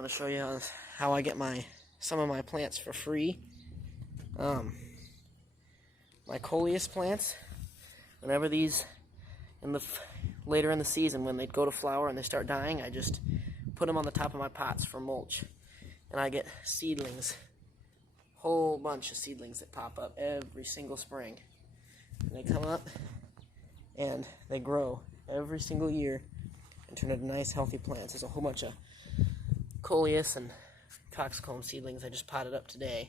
going to show you how I get some of my plants for free. My coleus plants, whenever these later in the season when they go to flower and they start dying, I just put them on the top of my pots for mulch, and I get seedlings, whole bunch of seedlings that pop up every single spring, and they come up and they grow every single year and turn into nice healthy plants. There's a whole bunch of coleus and coxcomb seedlings I just potted up today.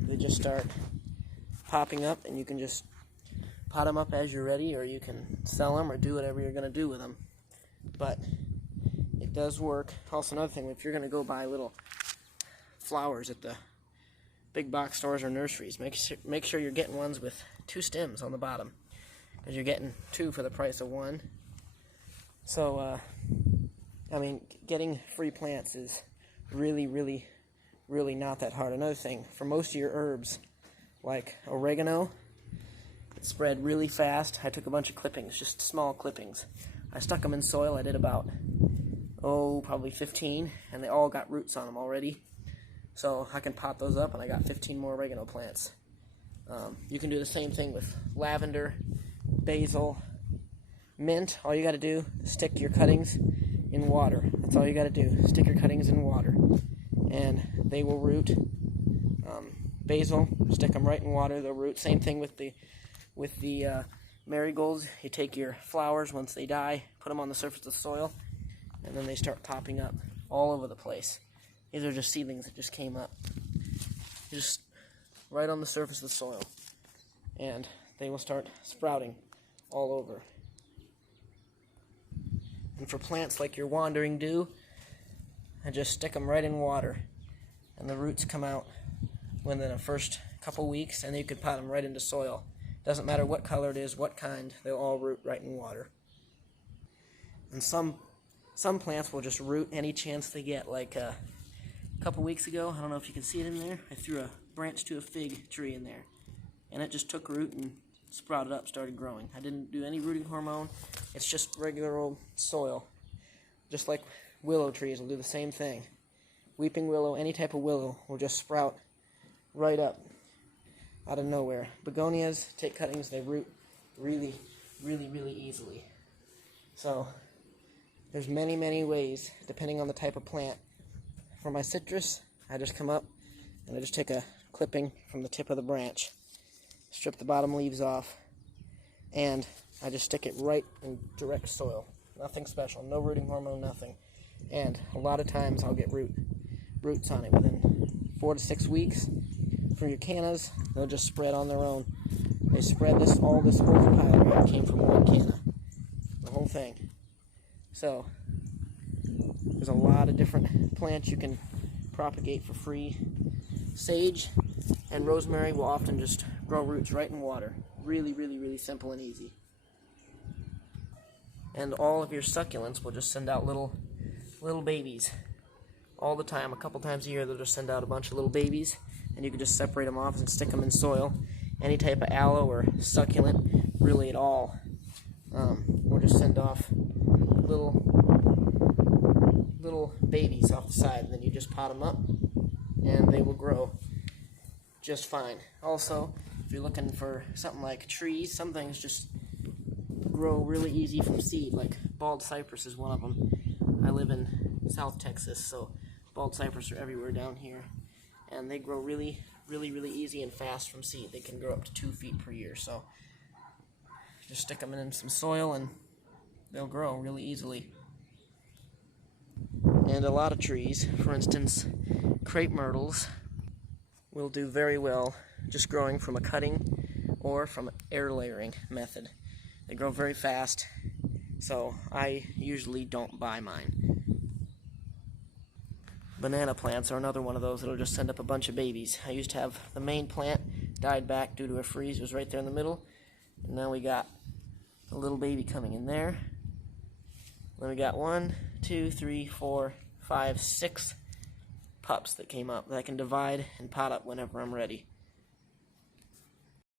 They just start popping up, and you can just pot them up as you're ready, or you can sell them or do whatever you're going to do with them. But it does work. Also, another thing, if you're going to go buy little flowers at the big box stores or nurseries, make sure you're getting ones with 2 stems on the bottom, because you're getting 2 for the price of 1. So, I mean, getting free plants is really, really, really not that hard. Another thing, for most of your herbs, like oregano, it spread really fast. I took a bunch of clippings, just small clippings. I stuck them in soil. I did about, probably 15, and they all got roots on them already. So I can pot those up, and I got 15 more oregano plants. You can do the same thing with lavender, basil, mint. All you got to do is stick your cuttings in water. That's all you got to do. Stick your cuttings in water, and they will root. Basil, stick them right in water. They'll root. Same thing with the marigolds. You take your flowers once they die, put them on the surface of the soil, and then they start popping up all over the place. These are just seedlings that just came up, just right on the surface of the soil, and they will start sprouting all over. And for plants like your wandering dew, I just stick them right in water, and the roots come out within the first couple weeks, and you could pot them right into soil. Doesn't matter what color it is, what kind, they'll all root right in water. And some plants will just root any chance they get. Like a couple weeks ago, I don't know if you can see it in there, I threw a branch to a fig tree in there, and it just took root and sprouted up, started growing. I didn't do any rooting hormone. It's just regular old soil. Just like willow trees will do the same thing. Weeping willow, any type of willow, will just sprout right up out of nowhere. Begonias, take cuttings, they root really, really, really easily. So there's many, many ways, depending on the type of plant. For my citrus, I just come up and I just take a clipping from the tip of the branch, strip the bottom leaves off, and I just stick it right in direct soil. Nothing special, no rooting hormone, nothing. And a lot of times I'll get roots on it within 4 to 6 weeks. For your cannas, they'll just spread on their own. They spread all this whole pile here came from one canna, the whole thing. So there's a lot of different plants you can propagate for free. Sage and rosemary will often just grow roots right in water. Really, really, really simple and easy. And all of your succulents will just send out little babies all the time. A couple times a year they'll just send out a bunch of little babies, and you can just separate them off and stick them in soil. Any type of aloe or succulent, really at all, will just send off little babies off the side, and then you just pot them up and they will grow just fine. Also, if you're looking for something like trees, some things just grow really easy from seed, like bald cypress is one of them. I live in South Texas, so bald cypress are everywhere down here, and they grow really, really, really easy and fast from seed. They can grow up to 2 feet per year, so just stick them in some soil and they'll grow really easily. And a lot of trees, for instance, crepe myrtles, will do very well just growing from a cutting or from an air layering method. They grow very fast, so I usually don't buy mine. Banana plants are another one of those that'll just send up a bunch of babies. I used to have the main plant, died back due to a freeze, it was right there in the middle, and now we got a little baby coming in there. Then we got 1, 2, 3, 4, 5, 6 pups that came up that I can divide and pot up whenever I'm ready.